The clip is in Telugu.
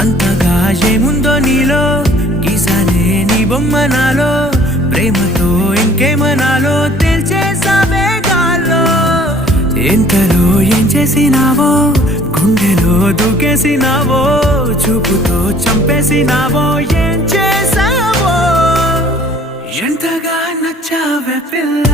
అంతగా ఏముందో నీలో గీసానే నీ బొమ్మ నాలో ప్రేమతో ఇంకేమనాలో తేల్చేసావే గాల్లో ఎంతలో ఏం చేసినావో గుండెలో దూకేసినావో చూపుతో చంపేసినావో ఏం చేసావో ఎంతగా నచ్చావే పిల్ల